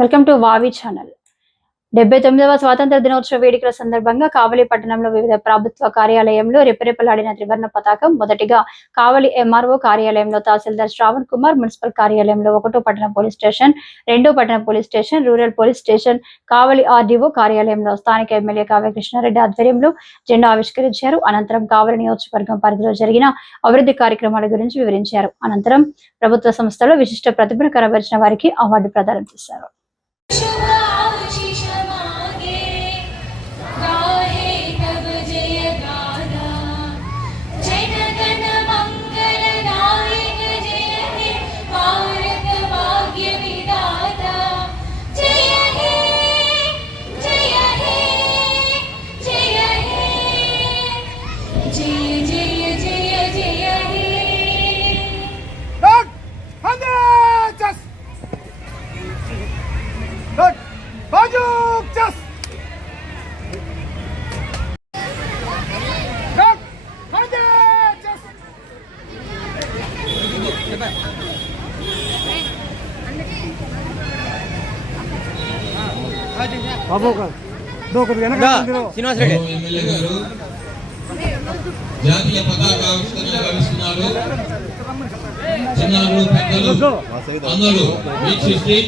Welcome to వావి channel. 79వ స్వాతంత్ర దినోత్సవ వేడుకల సందర్భంగా కావలి పట్టణంలో వివిధ ప్రభుత్వ కార్యాలయంలో రెపరెపలాడిన త్రివర్ణ పతాకం. మొదటిగా కావలి ఎంఆర్ఓ కార్యాలయంలో తహసీల్దార్ శ్రావణ్ కుమార్, మున్సిపల్ కార్యాలయంలో 1వ పట్టణ పోలీస్ స్టేషన్, 2వ పట్టణ police station, rural police station, Kavali RDO కార్యాలయంలో స్థానిక ఎమ్మెల్యే కావ్య కృష్ణారెడ్డి ఆధ్వర్యంలో జెండా ఆవిష్కరించారు. అనంతరం కావలి నియోజకవర్గం పరిధిలో జరిగిన అభివృద్ధి కార్యక్రమాల గురించి వివరించారు. అనంతరం ప్రభుత్వ సంస్థలో విశిష్ట ప్రతిభను కనబరిచిన వారికి అవార్డు ప్రదానం చేశారు. జాతీయ పతాక ఆవిష్కరణ గావిస్తున్నారు. చిన్నారులు పెద్దలు అందరూ వీక్షించి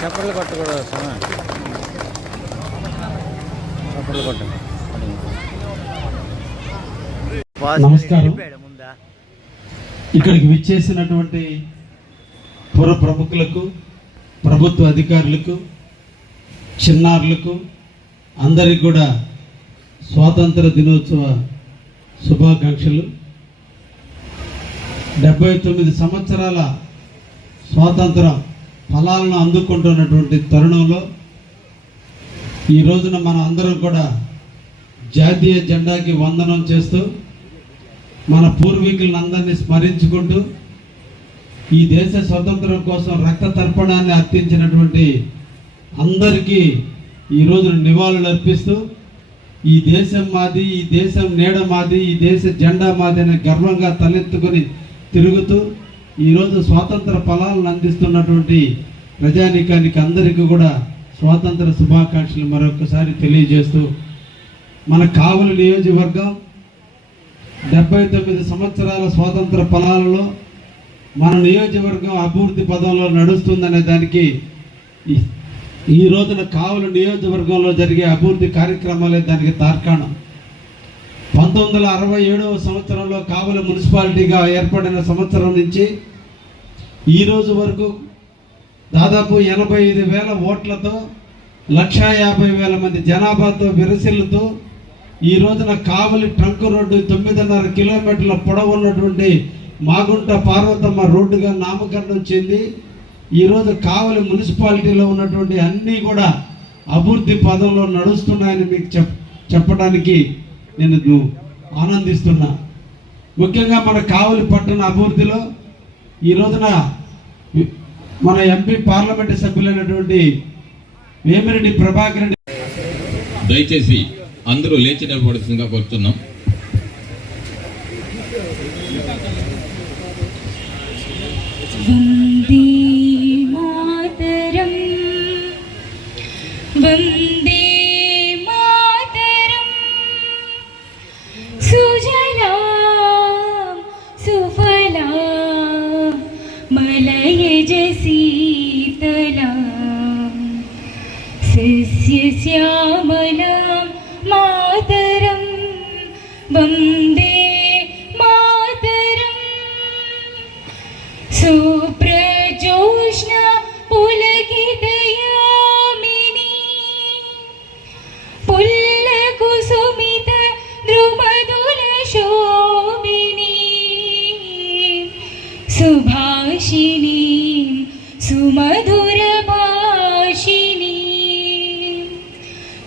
చప్పట్లు కొట్టకూడదు, చప్పట్లు కొట్ట. నమస్కారం. ఇక్కడికి విచ్చేసినటువంటి పుర ప్రముఖులకు, ప్రభుత్వ అధికారులకు, చిన్నారులకు అందరికి కూడా స్వాతంత్ర దినోత్సవ శుభాకాంక్షలు. 79 సంవత్సరాల స్వాతంత్ర ఫలాలను అందుకుంటున్నటువంటి తరుణంలో ఈ రోజున మన అందరం కూడా జాతీయ జెండాకి వందనం చేస్తూ మన పూర్వీకులను అందరినీ స్మరించుకుంటూ ఈ దేశ స్వతంత్రం కోసం రక్త తర్పణాన్ని అర్పించినటువంటి అందరికీ ఈ రోజున నివాళులు అర్పిస్తూ ఈ దేశం మాది, ఈ దేశం నీడ మాది, ఈ దేశ జెండా మాది అనే గర్వంగా తలెత్తుకొని తిరుగుతూ ఈరోజు స్వాతంత్ర ఫలాలను అందిస్తున్నటువంటి ప్రజానీకానికి అందరికీ కూడా స్వాతంత్ర శుభాకాంక్షలు మరొకసారి తెలియజేస్తూ మన కావలి నియోజకవర్గం 79 సంవత్సరాల స్వాతంత్ర ఫలాలలో మన నియోజకవర్గం అభివృద్ధి పదంలో నడుస్తుందనే దానికి ఈ రోజున కావలి నియోజకవర్గంలో జరిగే అభివృద్ధి కార్యక్రమాలే దానికి తార్కాణం. 1967వ సంవత్సరంలో కావలి మున్సిపాలిటీగా ఏర్పడిన సంవత్సరం నుంచి ఈ రోజు వరకు దాదాపు 85,000 ఓట్లతో 150,000 మంది జనాభాతో విరసిల్లుతూ ఈ రోజున కావలి ట్రంక్ రోడ్డు 9.5 కిలోమీటర్ల పొడవు ఉన్నటువంటి మాగుంట పార్వతమ్మ రోడ్డుగా నామకరణం చెంది ఈరోజు కావలి మున్సిపాలిటీలో ఉన్నటువంటి అన్నీ కూడా అభివృద్ధి పదంలో నడుస్తున్నాయని మీకు చెప్పడానికి నేను ఆనందిస్తున్నా. ముఖ్యంగా మన కావలి పట్టణ అభివృద్ధిలో ఈ రోజున మన ఎంపీ పార్లమెంటు సభ్యులైనటువంటి వేమిరెడ్డి ప్రభాకర్ రెడ్డి, దయచేసి అందరూ లేచి నిలబడుతుందిగా కోరుతున్నాం. వందే మాతరం, వందే మాతరం, సుజలాం సుఫలాం श्यामलां मातरं वन्दे मातरम् सुप्रजोष्णा पुलकितयामिनी पुल्लकुसुमित द्रुमधुलशोभिनी सुभाषिणीं सुमधुरभाषिणीं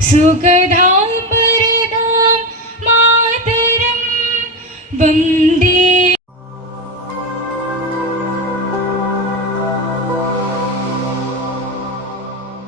सुखदां वरदां मातरं वन्दे